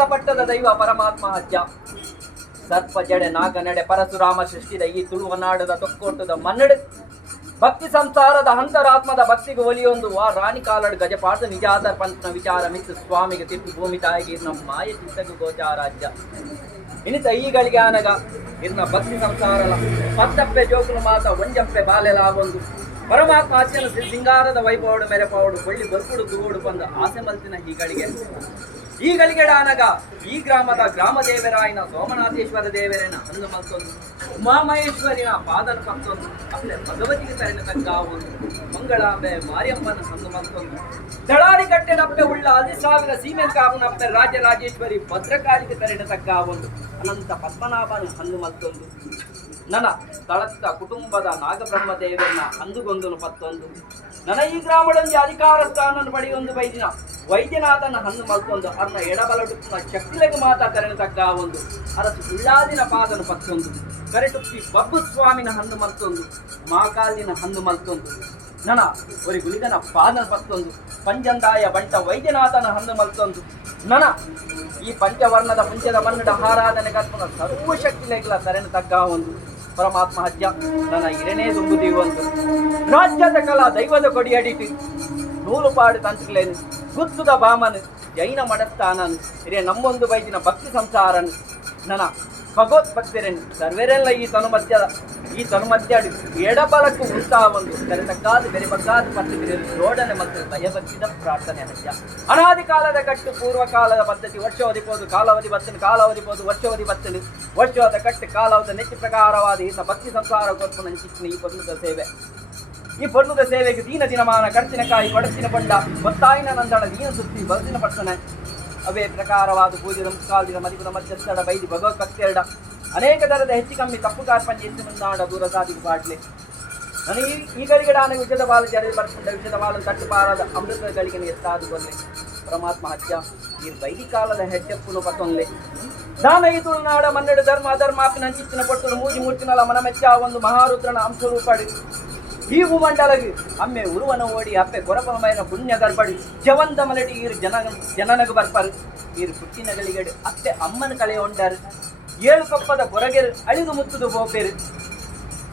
ಪಾತಾಳ ಪಟ್ಟದ ದೈವ ಪರಮಾತ್ಮ ಅಜ್ಜ. ಸರ್ಪ ಜಡೆ ನಾಗ ನಡೆ ಪರಶುರಾಮ ಸೃಷ್ಟಿದ ಈ ತುಳುವ ನಾಡದ ತೊಕ್ಕೋಟದ ಮನ್ನಡೆ ಭಕ್ತಿ ಸಂಸಾರದ ಅಂತರಾತ್ಮದ ಭಕ್ತಿಗೆ ಒಲಿಯೊಂದು ವಾ ರಾಣಿ ಕಾಲಡ್ ಗಜಪಾದ ನಿಜಾದರ್ ಪಂಚನ ವಿಚಾರ ಮಿತ್ತು ಸ್ವಾಮಿಗೆ ತಿಪ್ಪು ಭೂಮಿ ತಾಯಿಗೆ ಇರ್ನ ಮಾಯ ಚಿತ್ತಗ ಗೋಚಾರಾಜ್ಯ ಇನಿತ ಈಗಳಿಗೆ ಆನಗ ಇರ್ನ ಭಕ್ತಿ ಸಂಸಾರಲ ಪತ್ತಪ್ಪೆ ಜೋಕುಲು ಮಾತ ಒಂಜಪ್ಪೆ ಬಾಲೆಲಾವೊಂದು ಪರಮಾತ್ಮ ಅಜ್ಜನ ಸಿಂಗಾರದ ವೈಭವಡು ಮೆರೆಪವಡು ಬಳ್ಳಿ ಬರ್ಕುಡು ದೂಡು ಬಂದ ಆಸೆ ಮಲ್ತಿನ ಈಗಳಿಗೆ ಆನಗ ಈ ಗ್ರಾಮದ ಗ್ರಾಮ ದೇವರಾಯನ ಸೋಮನಾಥೇಶ್ವರ ದೇವರೇನ ಅಂದು ಮತ್ತೊಂದು ಉಮಾಮಹೇಶ್ವರಿನ ಪಾದನ ಪತ್ತೊಂದು ಅಲ್ಲೇ ಭಗವತಿಗೆ ತರಿನ ತಗ್ಗ ಒಂದು ಮಂಗಳಾಂಬೆ ಮಾರಿಯಮ್ಮನ ಸಂದು ಮತ್ತೊಂದು ದಳಾಳಿ ಕಟ್ಟೆನಪ್ಪೆ ಉಳ್ಳ 10,000 ಸೀಮೆಂಟ್ ಕಾಪನಪ್ಪೆ ರಾಜರಾಜೇಶ್ವರಿ ಭದ್ರಕಾಳಿಗೆ ತರಿನ ತಗ್ಗ ಒಂದು ಅನಂತ ಪದ್ಮನಾಭನ ಹಂದು ಮತ್ತೊಂದು ನನ್ನ ತಳತ್ತ ಕುಟುಂಬದ ನಾಗಬ್ರಹ್ಮ ದೇವರನ್ನ ಅಂದುಗೊಂದನು ಪತ್ತೊಂದು ನನ್ನ ಈ ಗ್ರಾಮದಲ್ಲಿ ಅಧಿಕಾರ ಸ್ಥಾನ ಪಡೆಯೊಂದು ಬೈದಿನ ವೈದ್ಯನಾಥನ ಹಣ್ಣು ಮಲ್ತೊಂದು ಅರ್ನ ಎಡಬಲಡುತ್ತಿನ ಚಕ್ಲೆಗೆ ಮಾತಾ ತೆರೆನ ತಗ್ಗ ಒಂದು ಅರಸು ಉಳ್ಳಾದಿನ ಪಾದನ ಪತ್ತೊಂದು ಕರೆಟುಪ್ಪಿ ಬಬ್ಬು ಸ್ವಾಮಿನ ಹಣ್ಣು ಮಲ್ತೊಂದು ಮಾಕಾಲಿನ ಹಣ್ಣು ಮಲ್ತೊಂದು ನನ ಒರಿ ಗುಳಿಗನ ಪಾದನ ಪತ್ತೊಂದು ಪಂಜಂದಾಯ ಬಂಟ ವೈದ್ಯನಾಥನ ಹಣ್ಣು ಮಲ್ತೊಂದು ನನ ಈ ಪಂಚವರ್ಣದ ಪಂಚದ ಮನ್ನಡ ಆರಾಧನೆ ಕರ್ಪನ ಸರ್ವಶಕ್ತಿಲೆಗಳ ತೆರೆನ ತಗ್ಗ ಒಂದು ಪರಮಾತ್ಮ ಅಜ್ಜ ನನ್ನ ಇರನೇ ತುಂಬುದೀವಂತು ರಾಜ್ಯದ ಕಲಾ ದೈವದ ಕೊಡಿಯಡಿಟ್ಟು ನೂಲುಪಾಡು ತಂತ್ರಲೇನು ಗುತ್ತುದ ಬಾಮನು ಜೈನ ಮಡಸ್ಥಾನನು ಇರೇ ನಮ್ಮೊಂದು ಬೈದಿನ ಭಕ್ತಿ ಸಂಸಾರನು ನನ್ನ ಭಗವದ್ಭಕ್ತರೇನು ಸರ್ವರೆಲ್ಲ ಈ ತನುಮಧ್ಯಡು ಎಡಬಲಕ್ಕೂ ಉಂಟಾವೊಂದು ತೆರೆತಕ್ಕಾದ ಬೆರೆ ಬಗ್ಗಾದ ಪಟ್ಟು ಬಿರಿಯಲು ಜೋಡಣೆ ಮತ್ತು ಭಯಭಕ್ತಿದ ಪ್ರಾರ್ಥನೆ ಅಜ್ಜ ಅನಾದಿ ಕಾಲದ ಕಟ್ಟು ಪೂರ್ವಕಾಲದ ಪದ್ಧತಿ ವರ್ಷವಧಿಪೋದು ಕಾಲಾವಧಿ ಬತ್ತನು ಕಾಲಾವಧಿ ಪೋದು ವರ್ಷವಧಿ ಬತ್ತನು ವರ್ಷದ ಕಟ್ಟು ಕಾಲಾವಧಿ ನೆಚ್ಚು ಪ್ರಕಾರವಾದ ಈತ ಭಕ್ತಿ ಸಂಸಾರ ಕೊಟ್ಟು ನಂಚಿನ ಈ ಪೊನ್ನದ ಸೇವೆ ಈ ಪೊನ್ನದ ಸೇವೆಗೆ ದೀನ ದಿನಮಾನ ಕರ್ಚಿನಕಾಯಿ ಬಡಸಿನ ಬಂಡ ಗೊತ್ತಾಯಿನ ನಂದಳ ದೀನ ಸುತ್ತಿ ಬಲಸಿನ ಪಡ್ಸನೆ ಅವೇ ಪ್ರಕಾರವಾದ ಪೂಜೆ ಮುಕ್ಕಾಲ್ದಿನ ಮದಿಪುರ ಮಧ್ಯಸ್ಥಳ ಬೈದಿ ಭಗವದ್ಭಕ್ತಿಯರಡ ಅನೇಕ ದರದ ಹೆಚ್ಚು ಕಮ್ಮಿ ತಪ್ಪು ಕಾರ್ಪಂಚ ಎತ್ತು ಮುಂದಾಡ ದೂರ ಸಾಧಿಗೆ ಬಾಡ್ಲೆ ನನಗೆ ಈಗಳಿಗೆ ನಾನು ವಿಷದ ಬಾಲು ಜರಿ ಬರ್ಕೊಂಡ ವಿಷದ ಬಾಲು ಕಟ್ಟುಪಾರದ ಅಮೃತಗಳಿಗೆ ಎತ್ತಾದು ಬರಲಿ ಪರಮಾತ್ಮ ಹತ್ಯ ಈ ವೈದಿಕಾಲದ ಹೆಜ್ಜೆಪ್ಪುನು ಪತ್ತೊಂದ್ಲೆ ದಾನ ಈ ತುಳುನಾಡ ಮನ್ನೆಡು ಧರ್ಮ ಅಧರ್ಮಾಪಿನ ಹಂಚಿತ್ತಿನ ಪಟ್ಟು ಮೂಜಿ ಮೂರ್ತಿನಲ ಮನಮೆಚ್ಚ ಒಂದು ಮಹಾರುದ್ರನ ಅಂಶರೂಪಡಿ ಈ ಭೂಮಂಡಲಗೆ ಅಮ್ಮೆ ಉರುವನ ಓಡಿ ಅಪ್ಪೆ ಕೊರಪಮಯನ ಪುಣ್ಯ ಗರ್ಭಡಿ ಜವಂತ ಮಲಡಿ ಈರು ಜನನಗ ಬರ್ಪರು ಈರು ಪುಟ್ಟಿನಗಳಿಗಡೆ ಅತ್ತೆ ಅಮ್ಮನ ಕಳೆ ಹೊಂಡರು 7 ಕಪ್ಪದ ಹೊರಗೆರು ಅಳಿದು ಮುತ್ತುದು ಬೋಪೆರು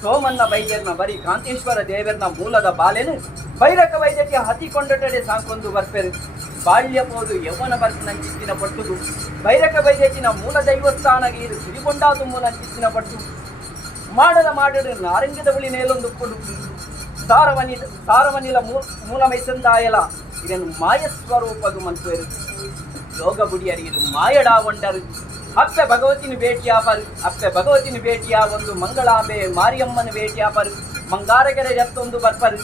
ಸೋಮನ್ನ ಬೈದೇರ್ನ ಬರೀ ಕಾಂತೇಶ್ವರ ದೇವರನ ಮೂಲದ ಬಾಲೆನು ಬೈರಕ ವೈದ್ಯಕ್ಕೆ ಹತಿಕೊಂಡಟಡೆ ಸಾಂಕೊಂದು ಬರ್ಪೆರು ಬಾಳ್ಯ ಪೋದು ಯೌವನ ಬರ್ಪನಂಚಿತ್ತಿನ ಪಟ್ಟುದು ಬೈರಕ ವೈದ್ಯಕಿನ ಮೂಲ ದೈವಸ್ಥಾನಗೆ ಇದು ಸಿರಿಗೊಂಡಾದು ಮೂಲ ಅಂಚಿತ್ತಿನ ಪಟ್ಟು ಮಾಡಲು ನಾರಂಗದ ಬಳಿ ನೇಲೊಂದು ಕೊಡು ಸಾರವನಿಲ ಮೂಲ ಮೈಸಂದಾಯಲ ಇದನ್ನು ಮಾಯ ಸ್ವರೂಪದು ಮಂತ್ವೇರು ಯೋಗ ಬುಡಿಯರಿ ಇದು ಮಾಯಡಾ ಒಂಡರು ಅಪ್ಪೆ ಭಗವತಿನ ಭೇಟಿಯ ಒಂದು ಮಂಗಳಾಂಬೆ ಮಾರಿಯಮ್ಮನ ಭೇಟಿಯಾಪರು ಮಂಗಾರಕೆರೆ ಎತ್ತೊಂದು ಬರ್ಪರು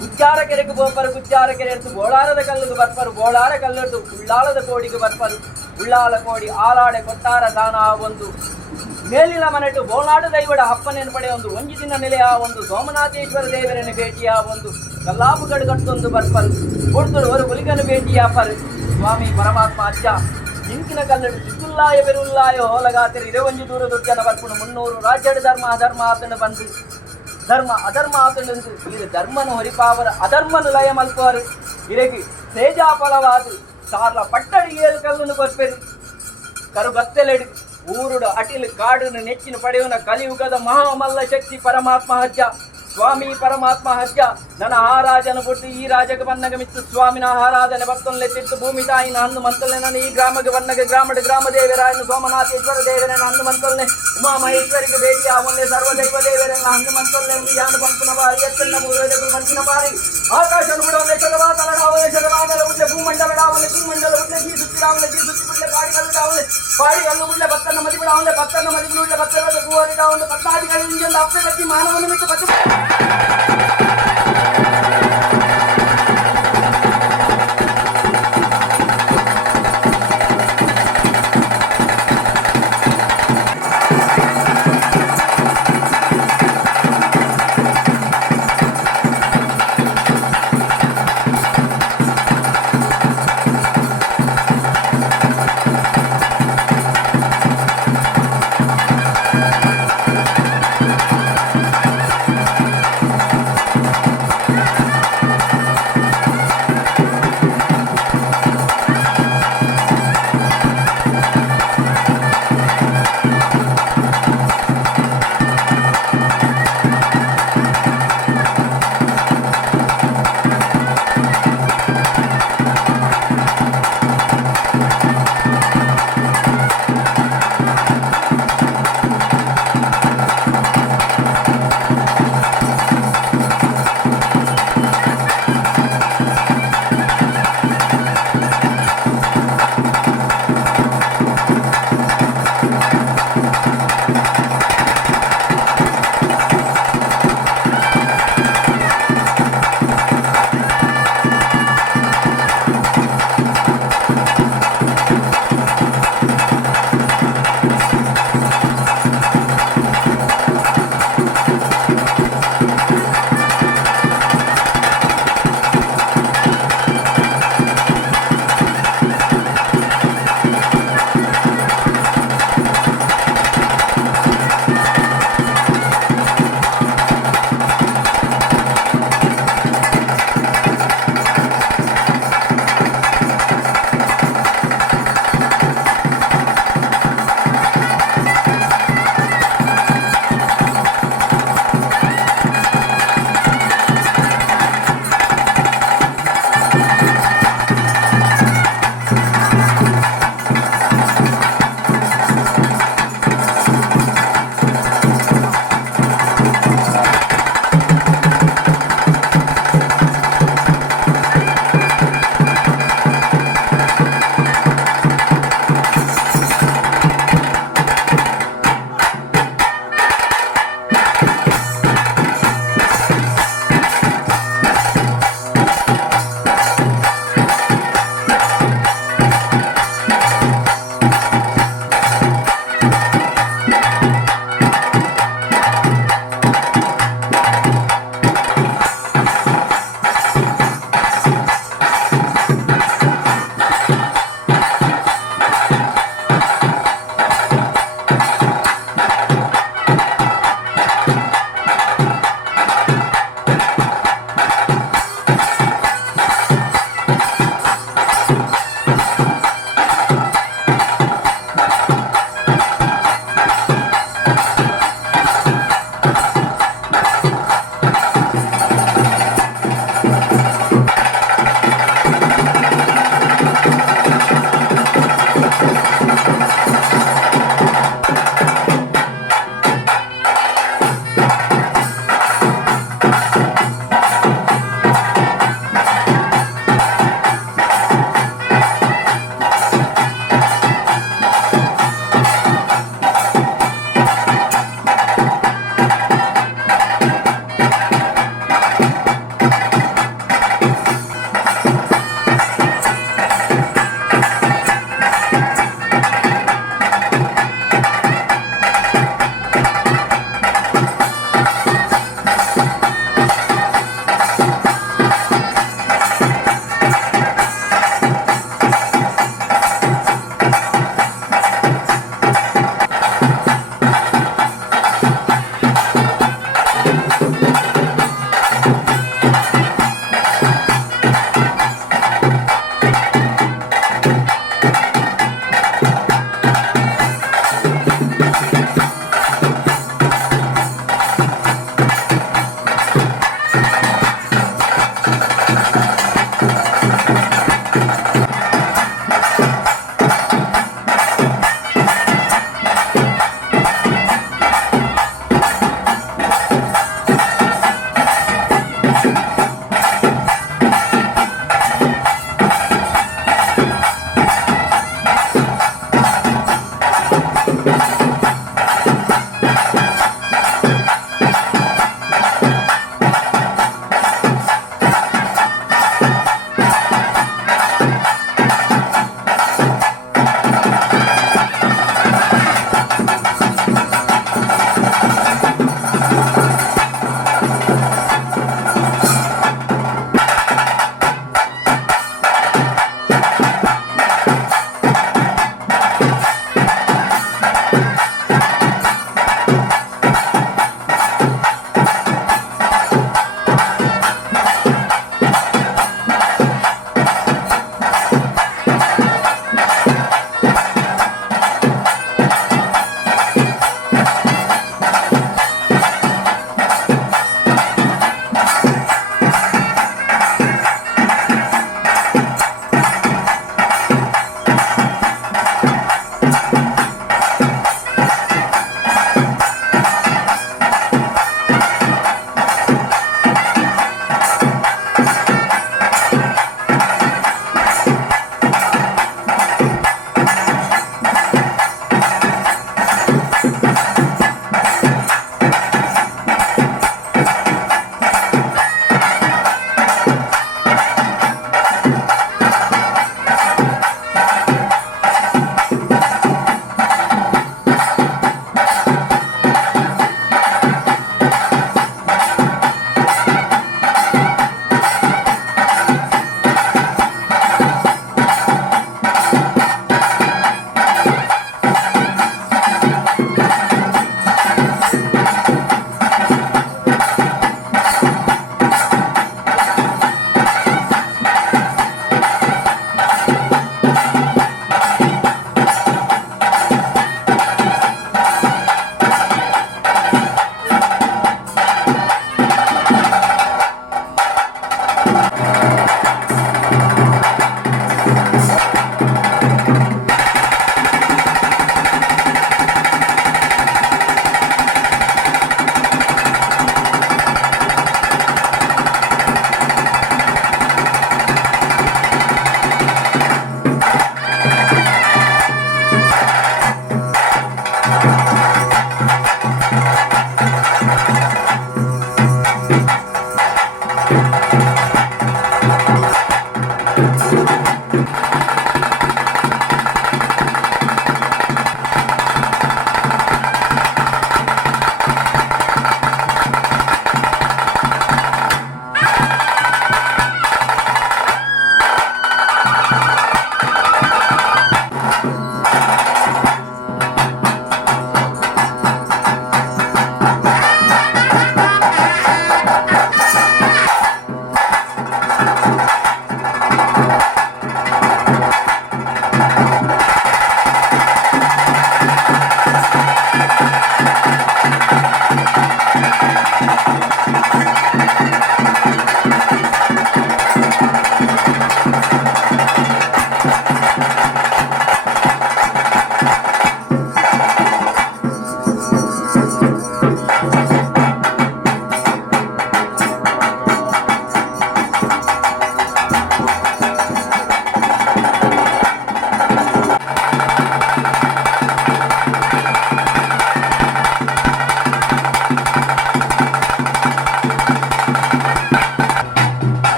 ಗುಜ್ಜಾರ ಕೆರೆಗೆ ಬೋಪರು ಗುಜ್ಜಾರ ಕೆರೆ ಎತ್ತು ಬೋಳಾರದ ಕಲ್ಲುಗೆ ಬರ್ಪರು ಬೋಳಾರ ಕಲ್ಲದ್ದು ಉಳ್ಳಾಲದ ಕೋಡಿಗೆ ಬರ್ಪರು ಉಳ್ಳಾಲ ಕೋಡಿ ಆಲಾಡೆ ಕೊಟ್ಟಾರ ದಾನ ಒಂದು ಮೇಲಿನ ಮನೆಟ್ಟು ಬೋನಾಡು ದೈವಡ ಅಪ್ಪನೇನು ಪಡೆಯ ಒಂದು ಒಂಜಿ ದಿನ ನೆಲೆಯ ಒಂದು ಸೋಮನಾಥೇಶ್ವರ ದೇವರನ್ನು ಭೇಟಿಯ ಒಂದು ಕಲ್ಲಾಪುಗಡು ಕಟ್ಟೊಂದು ಬರ್ಪರು ಕೊಡ್ತರು ಒಂದು ಹುಲಿಗನು ಭೇಟಿಯಾಪರು ಸ್ವಾಮಿ ಪರಮಾತ್ಮ ಅಜ್ಜ ಇಂಕಿನ ಕಲ್ಲಡು ಚಿಕ್ಕುಲ್ಲಾಯ ಬೆರುಲ್ಲಾಯ ಹೋಲಗಾತಿರು ಇರೆ ಒಂಜಿ ದೂರ ದುರ್ಜನ ಬರ್ಪುಣು 300 ರಾಜ್ಯದ ಧರ್ಮ ಆತನು ಬಂದು ಧರ್ಮ ಅಧರ್ಮ ಆತನು ಇದು ಧರ್ಮನು ಹೊರಿಪಾವರ ಅಧರ್ಮನು ಲಯ ಮಲ್ಪವರು ಇರಗಿ ಸೇಜಾಫಲವಾದು ಸಾರ್ಲ ಪಟ್ಟಡಿ 7 ಕಲ್ಲನ್ನು ಬರ್ಪೆರು ಕರು ಗತ್ತೆಲೆಡು ಊರುಡ ಅಟಿಲು ಕಾಡನ್ನು ನೆಚ್ಚಿನ ಪಡೆಯುವ ಕಲಿಯುಗದ ಮಹಾಮಲ್ಲ ಶಕ್ತಿ ಪರಮಾತ್ಮ ಅಜ್ಜ ಸ್ವಾಮಿ ಪರಮಾತ್ಮ ಅಜ್ಜ ನನ್ನ ಆರಾಜನ ಬಿಟ್ಟು ಈ ರಾಜಗೆ ಬನ್ನಗ ಮಿತ್ತು ಸ್ವಾಮಿನ ಆರಾಧನೆ ಭಕ್ತೊಂದು ತಿಟ್ಟು ಭೂಮಿ ತಾಯಿನ ಹಣ್ಣು ಮಂತಲ್ಲೆ ನಾನು ಈ ಗ್ರಾಮಕ್ಕೆ ಬನ್ನಗ ಗ್ರಾಮ ದೇವರಾಯನ ಸೋಮನಾಥೇಶ್ವರ ದೇವರನ್ನ ಹಣ್ಣು ಮಂತಲ್ಲೆ ಉಮಾಮಹೇಶ್ವರಿಗೆ ಭೇಟಿ ಅವನ್ನೇ ಸರ್ವದೈವ ದೇವರನ್ನ ಹಣ್ಣು ಮಂತಲ್ಲೆ ಯಾನು ಪಂಪನ ಬಾರಿ ಎತ್ತನ್ನ ಮೂರದೆಗಳು ಮಂಚಿನ ಬಾರಿ ಆಕಾಶ ಬಿಡವನ್ನೇ ಚಲವಾತಲಡಾವಲೆ ಚಲವಾಗಲ ಉಡ್ಲೆ ಭೂಮಂಡಲಡಾವಲೆ ಭೂಮಂಡಲ ಉಡ್ಲೆ ಜೀ ಸುತ್ತಿಡಾವಲೆ ಜೀ ಸುತ್ತಿ ಬಿಡ್ಲೆ ಪಾಡಿಗಲ್ಲಾವಲೆ ಪಾಡಿಗಲ್ಲು ಉಡ್ಲೆ ಭಕ್ತನ ಮದಿಬಿಡಾವಲೆ ಭಕ್ತನ ಮದಿಬಿಡುಡ್ಲೆ ಭಕ್ತರದ ಹೂವರಿಡಾವಲೆ ಭಕ್ತಾದಿಗಳು ಇಂಜೊಂದು ಅಪ್ಪೆ ಗತಿ ಮಾನವನ ಮಿಟ್ಟು ಭಕ್ತ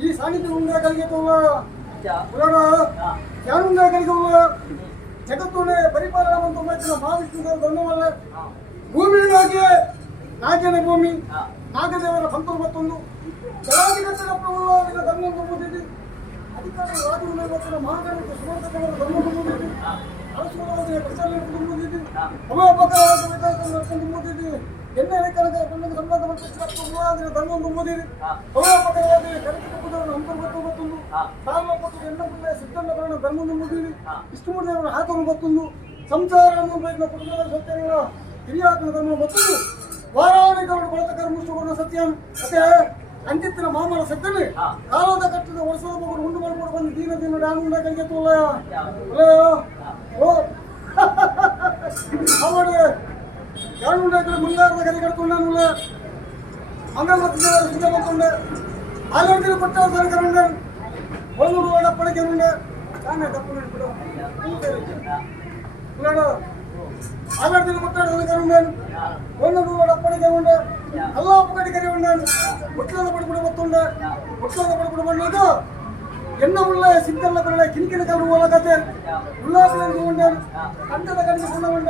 ಈ ಸಾನ್ನಿಧ್ಯ ಉಂಡೆ కలిగేతోలా పురాణా జ్ఞానుండే కలిగేతోలా జగత్తునే పరిపాలనవంతమైన మహావిష్ణు గారి ధర్మం వల్ల భూమిలోకి నాకేనే భూమి నాగదేవರ పంతులు జలాది కట్టిన ప్రభువులో వీళ్ళ ధర్మం పొందుతుంది అధికారం రాజు వచ్చిన మహాగణిత సుమంతమైన ధర్మం పొందుతుంది అరసులోనే ప్రచారం పొందుతుంది పొందుతుంది ಎಣ್ಣೆ ಕನಕ ಕಣ್ಣು ಸಂಬಂಧಪಟ್ಟ ಧರ್ಮ ತುಂಬಿದ್ದೀರಿ ಅವಪಕವಾಗಿ ಕನಕ ತಪ್ಪುದವರನ್ನು ಹಂತರ್ಬತ್ತು ಬತ್ತೊಂದು ಸಾಲಪಟ್ಟು ಎಣ್ಣೆ ಸಿದ್ಧಂಡ ಕಾರಣ ಧರ್ಮ ತುಂಬಿದ್ದೀರಿ ಇಷ್ಟು ಮೂರು ಹಾಕಲು ಬತ್ತೊಂದು ಸಂಸಾರ ಅನ್ನೋ ಕುಟುಂಬದ ಸತ್ಯಗಳ ಹಿರಿಯಾಕನ ಧರ್ಮ ಬತ್ತೊಂದು ವಾರಾಣಿಕರು ಬಳತಕರ ಮುಷ್ಟುಕೊಂಡ ಸತ್ಯ ಮತ್ತೆ ಅಂಚಿತ್ತಿನ ಮಾಮರ ಸತ್ಯನೇ ಕಾಲದ ಕಟ್ಟದ ವರ್ಷದ ಮಗರು ಉಂಡು ಮಾಡಿಕೊಂಡು ಬಂದು ದೀನ ದಿನ ಡಾನುಂಡ ಕೈಗೆ ತೋಲ ಓ ಅವಡೆ ಯಾರುಂಡ ಮುಂಗಾರದ ಕೈ ಕಟ್ಕೊಂಡ ಮಂಗಲಮತ್ತ ಸುದ್ದ ಬಂಕೊಂಡ ಆಲೋಚನೆ ಕೊಟ್ಟ ಸರ್ಕಾರunಡ ಒಂದು ರೋಡ ಪಡಕೆರುಂಡ ತಾನೇ ತಪ್ಪು ಬಿಡು ನೋಡು ಆಲೋಚನೆ ಕೊಟ್ಟ ಸರ್ಕಾರunಡ ಒಂದು ರೋಡ ಪಡಕೆರುಂಡ ಎಲ್ಲ ಪಕಡಿ ಕರೆಯುಂಡ ಮುಟ್ಟದ ಪಡಿಬಿಡು ಬತ್ತುಂಡ ಮುಟ್ಟದ ಪಡಿಬಿಡು ಬಂದು ಎನ್ನ ಉಳ್ಳ ಸಿದ್ದಲ್ಲ ಕರಳೆ ಕಿನಿಕಿನ ಕರು ಒಳಗತೆ ಉಲ್ಲಾಸದಿಂದ ಉಂಡ ಕಂಠದ ಕಡಿಗೆ ಉಂಡ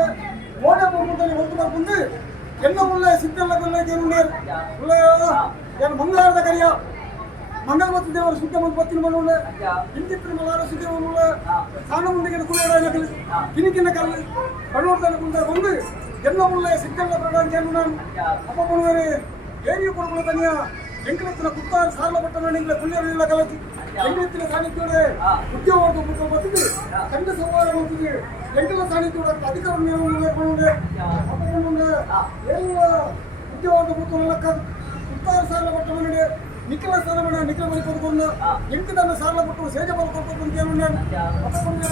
ಓಡ ಬಂದಲ್ಲಿ ಹೊತ್ತು ಬಂದು ಎನ್ನ ಉಳ್ಳ ಸಿದ್ದಲ್ಲ ಕರಳೆ ಉಂಡೇರು ಉಳ್ಳ ಏನು ಮಂಗಳವಾರದ ಕರಿಯ ಮಂಗಲಮತ್ತ ದೇವರ ಸುದ್ದ ಬಂದು ಬತ್ತಿನ ಬಂದು ಇಂತಿತ್ರ ಮಲಾರ ಸುದ್ದ ಬಂದು ಸಾಣ ಮುಂದೆ ಕುಳ್ಳೋಡ ಕಿನಿಕಿನ ಕಲ್ಲು ಕಣ್ಣೂರ್ದಲ್ಲಿ ಕುಂದ ಬಂದು ಎನ್ನ ಉಳ್ಳ ಸಿದ್ದಲ್ಲ ಕರಳೆ ಏನು ನಾನು ಅಪ್ಪ ಬಂದರೆ ಏರಿಯ ಕೊಡುಗಳು ತನಿಯ ಎಂಕಲತ್ತಿನ ಕುತ್ತಾರ ಸಾಲ ಪಟ್ಟಣ ನಿಂಗಳ ಪುಣ್ಯರಿಲ್ಲ ಕಲತಿ ಎಂಕಲತ್ತಿನ ಸಾನ್ನಿಧ್ಯೋಡೆ ಉದ್ಯೋಗವನ್ನು ಮುಟ್ಟ ಬತ್ತಿದೆ ಕಂಡ ಸಂವಾದ ಹೋಗ್ತಿದೆ ಎಂಕಲ ಸಾನ್ನಿಧ್ಯೋಡ ಅಧಿಕಾರ ನೇರ್ಕೊಂಡೆ ಅಪ್ಪಗೊಂಡು ಎಲ್ಲ ಉದ್ಯೋಗವನ್ನು ಮುಟ್ಟಲಕ್ಕ ಕುತ್ತಾರ ಸಾಲ ಪಟ್ಟಣ ನಡೆ ನಿಖಿಲ ಸ್ಥಾನವನ್ನ ನಿಖಿಲ ಬಳಿ ಕೊಡ್ಕೊಂಡು ಎಂಕದನ್ನ ಸಾಲ ಪಟ್ಟು ಸೇಜ ಬಲ ಕೊಡ್ಕೊಂಡು ಅಂತ ಹೇಳಿ ಅಪ್ಪಗೊಂಡು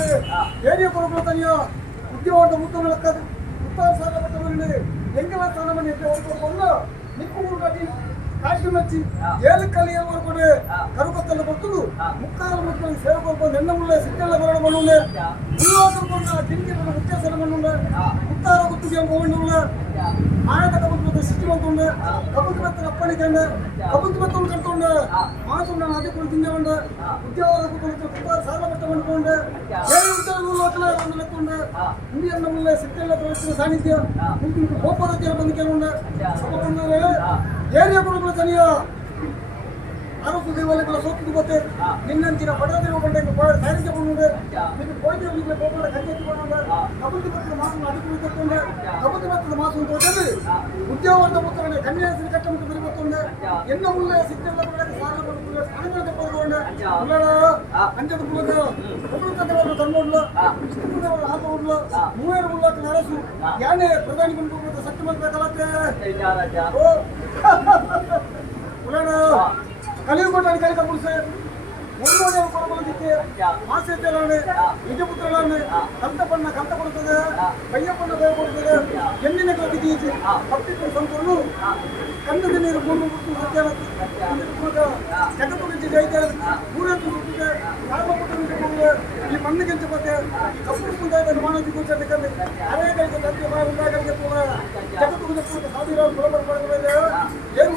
ಏರಿಯ ಕೊಡುಗಳು ತನಿಯ ಉದ್ಯೋಗವನ್ನು ಮುಟ್ಟಲಕ್ಕ ಕುತ್ತಾರ ಸಾಲ ಪಟ್ಟಣ ನಡೆ ಎಂಕಲ ಸ್ಥಾನವನ್ನು ಕೊಡ್ಕೊಂಡು ನಿಕ್ಕೂರು ಕಟ್ಟಿ ಕಾಶಿ ಮಚ್ಚಿ ಏಳು ಕಲಿಯವರು ಕೂಡ ಕರುಕೊತ್ತಲ್ಲ ಬರ್ತದು ಮುಕ್ಕಾಲು ಮಕ್ಕಳಿಗೆ ಸೇರ್ಕೊಂಡು ಎಣ್ಣ ಉಳ್ಳೆ ಸಿಟ್ಟೆಲ್ಲ ಬರೋಣ ಮಣ್ಣುಂಡೆ ಉಳ್ಳಾಕೊಂಡ ಕಿಂಕಿನ ಮುಖ್ಯಸ್ಥನ ಮಣ್ಣುಂಡೆ ಮುತ್ತಾರ ಗುತ್ತಿಗೆ ಗೋವಿಂಡುಳ್ಳ ಆಯತ ಕಬುತ್ತು ಸಿಟ್ಟಿವಂತುಂಡೆ ಕಬುತ್ತು ಬೆತ್ತನ ಅಪ್ಪಣಿಕೊಂಡೆ ಕಬುತ್ತು ಬೆತ್ತನ್ನು ಕಟ್ಕೊಂಡೆ ಮಾಸುಂಡ ಅದಿಕೊಂಡು ತಿಂದೆಕೊಂಡೆ ಉದ್ಯೋಗ ಕುತ್ತಾರ ಸಾಲ ಪಟ್ಟ ಮಾಡ್ಕೊಂಡೆ ಏಳು ಉದ್ಯೋಗ ಒಂದು ಲೆಕ್ಕೊಂಡೆ ಇಂಡಿಯನ್ನ ಉಳ್ಳೆ ಸಿಟ್ಟೆಲ್ಲ ಪ್ರವರ್ತಿನ ಸಾನ್ನಿಧ್ಯ ಕೋಪದ ಬಂದು ಕೆಲವುಂಡೆ ಏರಿಯ ಗುರುಗಳು ತನಿಯ ಅರಸು ದೇವಾಲಯಗಳ ಸೋತು ಗೊತ್ತೇ ನಿನ್ನಂಚಿನ ಪಡೆದಿರುವ ಬಂಡೆಗೆ ಸಾರಿಗೆ ಬಂದು ನಿಮಗೆ ಪೋಯ್ದೆ ಗೋಪಾಲ ಕಚ್ಚೆತ್ತಿ ಬಂದ ಕಬಡ್ಡಿ ಮಕ್ಕಳ ಮಾಸನ್ನು ಅಡಿಕೆ ತಕ್ಕೊಂಡೆ ಕಬಡ್ಡಿ ಮಕ್ಕಳ ಮಾಸವನ್ನು ತೋಟಲ್ಲಿ ಉದ್ಯೋಗದ ಪುತ್ರನೇ ಕನ್ಯಾಸಿನ ಕಟ್ಟಮುಟ್ಟು ಬರಿಬತ್ತೊಂಡೆ ಎನ್ನ ಮುಳ್ಳೆ ಸಿಕ್ಕೆಲ್ಲ ಸಾಲ ಬರುತ್ತದೆ ಸ್ಥಾನಗಳ ತಪ್ಪಕೊಂಡೆ ಅಂಜದ ಮೂಲಕ ಒಬ್ಬರು ತಂದೋಡ್ಲು ಇಷ್ಟಪಟ್ಟವರು ಹಾಕೋಡ್ಲು ಮೂವರು ಮುಳ್ಳಕ್ಕೆ ಅರಸು ಯಾನೇ ಪ್ರಧಾನಿ ಬಂದು ಸತ್ಯ ಮಾಡಬೇಕಲ್ಲತ್ತೆ ಕಲಿಯುಗೊಂಡು ಕಲಿತ ಮುಡಿಸೆ ಒಂದೋಡೆ ಕೊಡಬಲಿಕ್ಕೆ ಮಾಸೆತ್ತಲಾನೆ ನಿಜಪುತ್ರಲಾನೆ ಕಂತ ಕೊಡುತ್ತದೆ ಕೈಯಪ್ಪಣ್ಣ ಭಯ ಕೊಡುತ್ತದೆ ಹೆಣ್ಣಿನ ಕಲಿತೀಚೆ ತಪ್ಪಿಕೊಂಡು ಸಂತರು ಕಣ್ಣದ ನೀರು ಗೊಂಡು ಮುಟ್ಟು ಸತ್ಯ ಜಗತ್ತು ಗಿಂಚಿ ಜೈತೆ ಮೂರತ್ತು ಸುತ್ತಿದೆ ಕಾಲಪಟ್ಟು ಈ ಮಣ್ಣಿಗೆಂಚ ಮತ್ತೆ ಕಪ್ಪು ಮುಂದಾದ ಮಾನಸಿ ಕೂರ್ಚಬೇಕಂದ್ರೆ ಅರೆಗಳಿಗೆ ಸತ್ಯ ಉಂಟಾಗಲಿಕ್ಕೆ ಕೂಡ ಜಗತ್ತು ಗುಜತ್ತು ಸಾವಿರಾರು ಸುಲಭ ಪಡೆದ ಏನು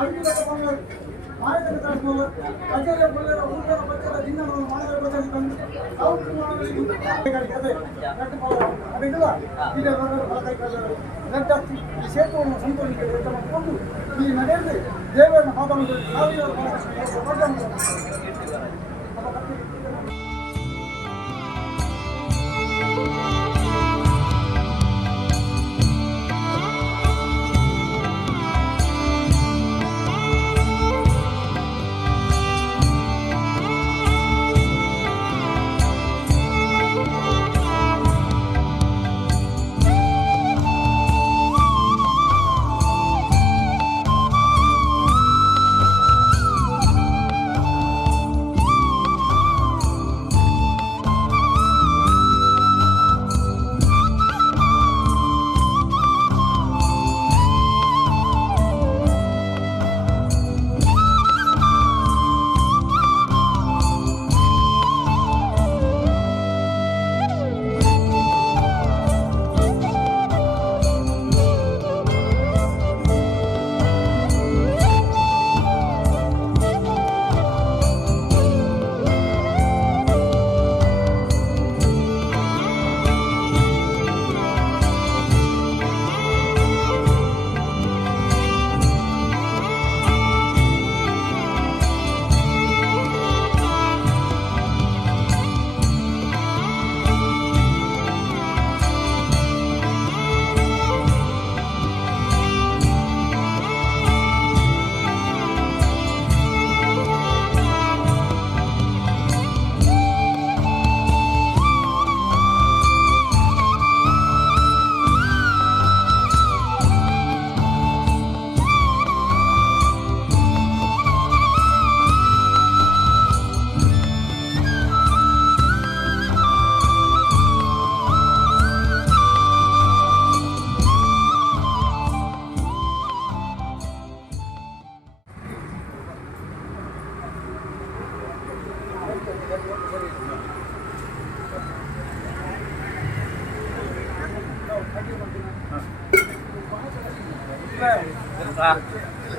ಅಡುಗೆ ಬಂಗಾರ ಮಾರಾಟಕ್ಕೆ ತರಿಸ್ಬೋದು ಅಜ್ಜರ ಬಳ್ಳರ ಊಟದ ಬಚ್ಚಲ ದಿನ ಮಾನವ ಬಚ್ಚಲ ತಂದು ಸಾವಿರ ಮಾನವರಿಗೆ ಅದೇ ಅದೆಲ್ಲ ಈಗ ಗಂಟಾಗ್ತಿ ಈ ಕ್ಷೇತ್ರವನ್ನು ಸಂಪೂರ್ಣ ಮಾಡಿಕೊಂಡು ಈ ನಡೆಯದೆ ದೇವರನ್ನ ಪಾದವನ್ನು ಸಾವಿರಾರು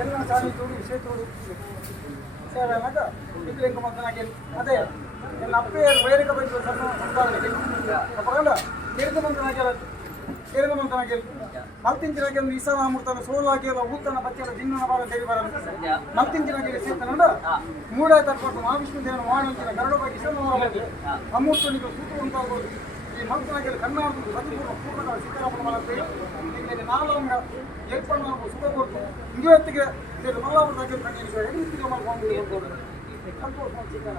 ಎಲ್ಲ ಸಾಲಿ ತೋಡು ವಿಷಯ ತೋಡು ಸೇವೆ ಮಗ ಇಕ್ಲೆಂಕ ಮಕ್ಕನಾಗಿ ಅದೇ ಎಲ್ಲ ಅಪ್ಪೆ ಬೇರೆಕ ಬಂದು ಸಂಪಾದನೆ ಅಪ್ಪಗಂಡ ಕೇಳಿದ ಮಂತನಾಗಿ ಮಲ್ತಿಂಚಿನಾಗಿ ಈಸನ ಮುಡ್ತಾನ ಸೋಲಾಗಿ ಊತನ ಬಚ್ಚಲ ಜಿನ್ನನ ಬಾರ ದೇವಿ ಬರ ಮಲ್ತಿಂಚಿನಾಗಿ ಸೇರ್ತನಂಡ ಮೂಡ ತರ್ಕೊಂಡು ಮಹಾವಿಷ್ಣು ದೇವನ ವಾಣಿಂಚಿನ ಗರುಡ ಬಗ್ಗೆ ಇಸನ ಅಮೂರ್ತನಿಗೆ ಸೂತ್ರ ಉಂಟಾಗೋದು ಈ ಮಲ್ತನಾಗಿ ಕಣ್ಣಾರ್ದು ಸತಿಪೂರ್ಣ ಪೂರ್ಣಗಳ ಸಿದ್ದರಾಮನ ಮಲತೆ ಇಲ್ಲಿ ನಾಲಂಗ ಏರ್ಪಣ್ಣ ಸುಖ ಕೊಟ್ಟು ಇವತ್ತಿಗೆ ಮಲ್ಲಾಪುರದಾಗಿ ಕಣ್ಣಿಗೆ ಎದುರಿಸಿಗೆ ಮಾಡ್ಕೊಂಡು ಸಂತೋಷ ಸಿದ್ಧಾರ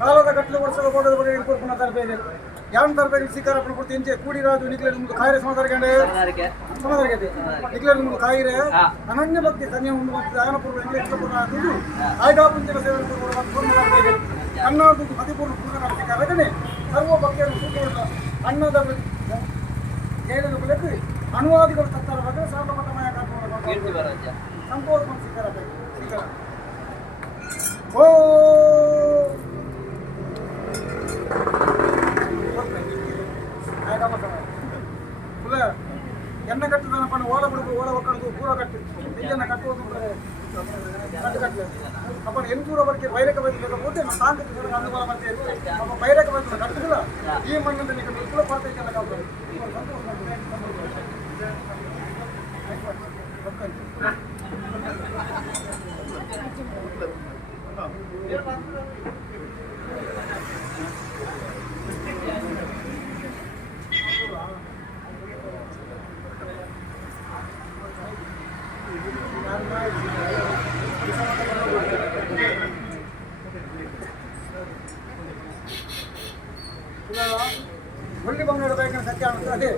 ಕಾಲದ ಕಟ್ಟಲು ವರ್ಷದ ಗೋಡದ ಬಗ್ಗೆ ಇಟ್ಕೊಂಡು ತರಬೇಡಿ ಯಾನ್ ತರಬೇಡಿ ಸ್ವೀಕಾರ ಕೊಡ್ತೀನಿ ಇಂಚೆ ಕೂಡಿರಾಜು ನಿಕ್ಲೇರ್ ಮುಂದೆ ಕಾಯಿರೆ ಸಮಾಧಾನಕ್ಕೆ ನಿಕ್ಲೇರ್ ಮುಂದೆ ಕಾಯಿರೆ ಅನನ್ಯ ಭಕ್ತಿ ಕನ್ಯಾ ಮುಂದೆ ಮತ್ತು ದಾನಪೂರ್ವ ಇಂಗ್ಲೇಷ್ ಆಯ್ದಾ ಪುಂಚಿನ ಸೇವೆ ತರಬೇಡಿ ಕನ್ನಡದ ಅತಿಪೂರ್ಣ ಪೂರ್ಣ ಸ್ವೀಕಾರಕ್ಕೆ ಸರ್ವ ಭಕ್ತಿಯನ್ನು ಸೂಚಿಸಿದ ಅನ್ನದ ಜೈಲನ್ನು ಬೆಳಕು ಅನುವಾದಿಗಳು ತತ್ತರ ಬಗ್ಗೆ ಸಾರ್ವಮತಮಯ ಸಂತೋಷ ಸ್ವೀಕಾರ ಸ್ವೀಕಾರ ಓ ಎನ್ನ ಕಟ್ಟುದನ ಪಣ ಓಲ ಬಿಡುದು ಓಲ ಒಕ್ಕಣದು ಪೂರ ಕಟ್ಟು ನಿಜನ ಕಟ್ಟುವುದು ಕಟ್ಟು ಕಟ್ಟಲು ಅಪ್ಪನ ಎಂಟೂರ ವರ್ಗೆ ಬೈರಕ ಬೈದು ಹೋದೆ ನಮ್ಮ ಸಾಂಗತಿಕ ಅನುಕೂಲ ಮತ್ತೆ ಅಪ್ಪ ಬೈರಕ ಬೈದು ಕಟ್ಟುದಿಲ್ಲ ಈ ಮಣ್ಣಲ್ಲಿ ನೀವು ನುಗ್ಗುಳ ಪಾತೈತೆಲ್ಲ ಕಾಪಾಡಿ ಒಳ್ಳೆ ಬಂಗಾರ ಬೇಕಿನ ಸತ್ಯ ಅದೇ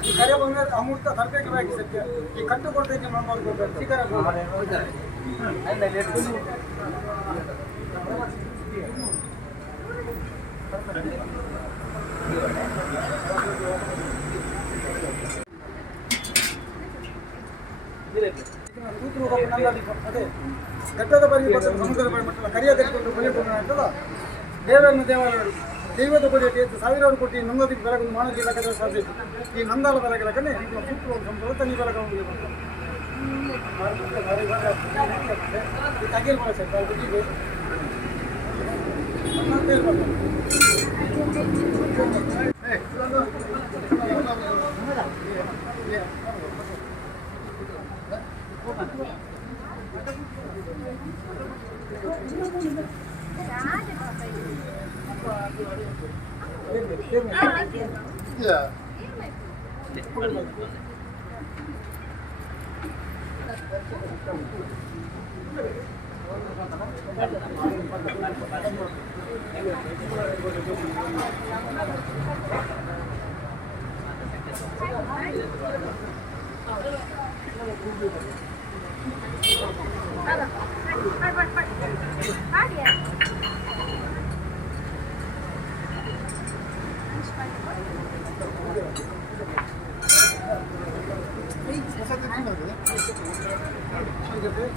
ಈ ಕರೆ ಬಂಗಾರ ಅಮೂರ್ತ ತರಬೇತಿ ಬೇಕು ಸತ್ಯ ಈ ಕಟ್ಟು ಕೊಡ್ತೈತಿ ಮಾಡ್ಬೇಕು ಸ್ವೀಕಾರ ಅದೇ ಘಟ್ಟದ ಬರಿ ಸಮುದ್ರ ಬರಿ ಮಟ್ಟಲ್ಲ ಕರಿಯ ಕಟ್ಟಿಕೊಂಡು ಬಲಿ ಅಂತಲ್ಲ ದೇವರನ್ನ ದೇವಾಲಯಗಳು ದೈವದ ಕೊಡಿ ಎತ್ತು ಸಾವಿರಾರು ಕೋಟಿ ನಂದದಿ ಬೆಳಗೊಂಡು ಮಾನವ ಇಲಾಖೆ ಸಾಧ್ಯತೆ ಈ ನಂದಾಲ ಬೆಳಗಲಕ್ಕನೆ ಸುತ್ತಲೂ ಸಂಪದ ತನಿ ಬೆಳಗ ತಗೇಲ್ ಬಳಸ ಬುದ್ಧಿಗೆ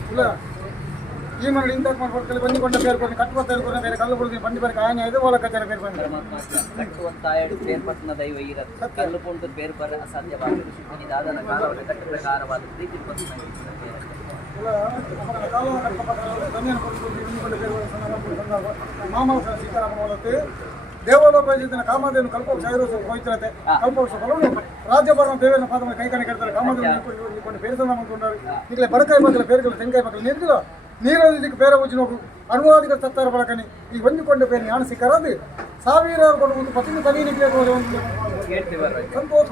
ಇಲ್ಲ ಈ ಮನೆ ಇಂಥ ಮಾಡ್ಕೊಂಡು ಬಂದಿಕೊಂಡ ಬೇರ್ಕೊಂಡು ಕಟ್ಟುವ ತೇರ್ಕೊಂಡು ಬೇರೆ ಕಲ್ಲು ಬಿಡುದು ಬಂಡಿ ಬೇರೆ ಕಾಯನೆ ಆಯ್ತು ಓಲ ಕಚ್ಚರ ಬೇರೆ ಬಂದು ಕಟ್ಟುವಂತಾಯಡು ಬೇರ್ಪಟ್ಟನ ದೈವ ಇರದು ಕಲ್ಲು ಪುಂಟು ಬೇರ್ಪರ ಅಸಾಧ್ಯವಾಗಿದೆ ಇದಾದನ ಕಾಲವನ್ನು ಕಟ್ಟು ಪ್ರಕಾರವಾದ ಪ್ರೀತಿ ಮಾಮಲ ಸೀತಾರಾಮ ಮೂಲಕ ದೇವಲೋಕನ ಕಾಮಧೇನು ಕಲ್ಪವೃಕ್ಷ ಹೋಯ್ತಿರತ್ತೆ ಕಲ್ಪವೃಕ್ಷ ಫಲವು ರಾಜ್ಯಭರಣ ದೇವನ ಪಾದ ಕೈಕಣೆ ಕೆಡ್ತಾರೆ ಕಾಮಧೇನು ಬೇರೆ ಮಾಡ್ಕೊಂಡಾರು ಈಗಲೇ ಬಡಕಾಯಿ ಮಕ್ಕಳು ಬೇರೆಗಳು ತೆಂಗಾಯಿ ಮಕ್ಕಳು ನೀರಿಲ್ಲ ನೀರೊಂದಿಗೆ ಬೇರೆ ಉಜ್ಜಿ ನೋಡು ಅನುವಾದಿಕ ತತ್ತಾರ ಬಳಕನಿ ಈಗ ಹೊಂದಿಕೊಂಡ ಬೇರೆ ಜ್ಞಾನ ಸಿಕ್ಕರಾದು ಸಾವಿರಾರು ಕೊಂಡು ಒಂದು ಪತಿನ ತನಿ ನಿಗ್ಲೇಕೋದು ಒಂದು ಸಂತೋಷ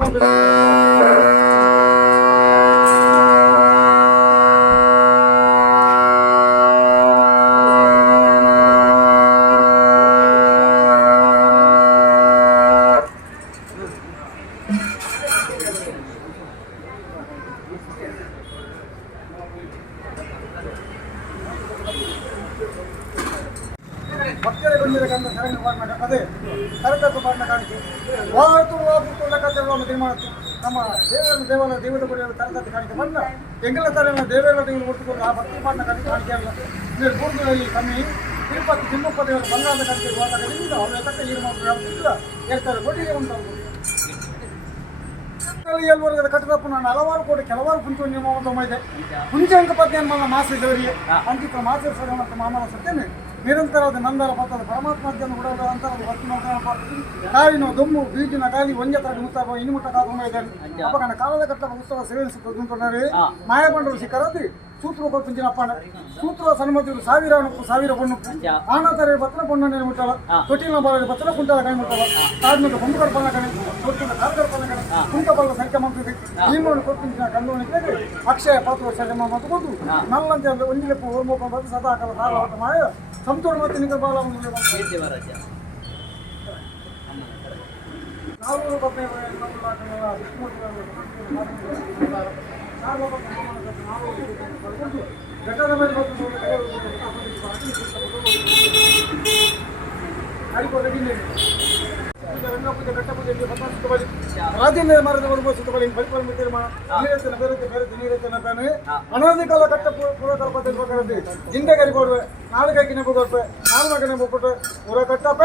ಭಕ್ತರ ಬಂದಿರಕಂತ ಸರಣಿ ಪಾಠ ಅದೇ ಕರಕತ್ತು ಪಾಠ ಕಾಣಿಕೆ ವಾತು ಕಥೆ ಮಾಡುತ್ತೆ ನಮ್ಮ ದೇವರ ದೇವದ ಕೊಡಿಯಲು ಕರಕತ್ತು ಕಾಣಿಕೆ ಬಂದ ಎಂಗೆಲ್ಲ ತರನ ದೇವರ ದೇವರು ಒಟ್ಟುಕೊಂಡು ಆ ಭಕ್ತಿ ಪಾಠ ಕಾಣಿಕೆ ಅಲ್ಲ ನೀವು ಕೂರ್ಗದಲ್ಲಿ ಕಮ್ಮಿ ತಿರುಪತಿ ತಿಮ್ಮಪ್ಪ ದೇವರು ಬಂಗಾರದ ಕಾಣಿಕೆ ಹೋದಾಗಲಿಂದ ಅವರ ತಕ್ಕ ಏನು ಮಾಡ್ತಿಲ್ಲ ಹೇಳ್ತಾರೆ ಕೊಟ್ಟಿಗೆ ಉಂಟು ಏಳ್ವರೆಗೆ ಕಟ್ಟದಪ್ಪ ನಾನು ಹಲವಾರು ಕೋಟಿ ಕೆಲವಾರು ಪುಂಚು ನಿಮ್ಮ ಇದೆ ಪುಂಚ ಅಂಕ ಪದ್ಯ ಮಾಸ ದೇವರಿಗೆ ಅಂಕಿತ ಮಾಸ ಮತ್ತು ಮಾಮಲ ಸತ್ಯನೇ ನಿರಂತರವಾದ ನಂದರ ಪತ್ತದ ಪರಮಾತ್ಮ ಕೂಡ ಅಂತರದ ವಸ್ತು ಕಾಲಿನ ದೊಮ್ಮು ಬೀಜಿನ ಗಾಲಿ ಒಂಜೆ ತರ ಮುತ್ತಾಗ ಇನ್ನು ಮುಟ್ಟ ಕಾದು ಇದ್ದಾರೆ ಅಪ್ಪನ ಕಾಲದ ಕಟ್ಟ ಉತ್ಸವ ಸೇವಿಸಿಕೊಂಡ್ರೆ ಮಾಯಪಂಡರು ಸಿಕ್ಕರದ್ದು ಸೂತ್ರ ಕೊಡ್ತಿಂಚಿನ ಅಪ್ಪಣ ಸೂತ್ರ ಸನ್ಮತಿಗಳು ಸಾವಿರ ಪೊಣ್ಣು ಆನತರ ಬತ್ತನ ಪೊಣ್ಣನೆ ಮುಟ್ಟಲ್ಲ ತೊಟ್ಟಿನ ಬಾರಲ್ಲಿ ಬತ್ತನ ಕುಂಟಲ ಕೈ ಮುಟ್ಟಲ್ಲ ಕಾಡ್ಮಿಟ್ಟು ಕೊಂಬು ಕಡ್ಪಲ್ಲ ಕಣೆ ತೊಟ್ಟಿನ ಕಾಲು ಕಡ್ಪಲ್ಲ ಕಣೆ ಕುಂಟ ಬಲ್ಲ ಸಂಖ್ಯೆ ಮಾಡ್ತಿದೆ ನೀನು ಕೊಡ್ತಿಂಚಿನ ಕಲ್ಲೋಣಿಗೆ ಅಕ್ಷಯ 10 ವರ್ಷ ಜಮ ಮಾಡ್ಕೊಂಡು ನಲ್ಲಂತೆ ಒಂದಿಲೆ ಹೋಗ್ಬೇಕು ಬಂದು ಸದಾ ಕಾಲ ಸಾಲ ಹೊತ್ತ ಮಾಯ ಸಂತೋಷ ಮತ್ತೆ ನಿಮಗೆ ಬಾಲ ರಾಜೇಂದ್ರ ಮರದ ಸುತ್ತಬಳಿ ಅನಾದಿಕಾಲ ಕಟ್ಟ ಪುರ ಪದ್ಧತಿ ಪ್ರಕಾರ ಹಿಂದೆ ಕರಿ ಕೊಡುವೆ ನಾಲ್ಕು ನೆನಪು ಕೊಡ್ಪೆ ನಾಲ್ಕು ನೆನಪು ಕೊಟ್ಟು ಪುರ ಕಟ್ಟಪ್ಪ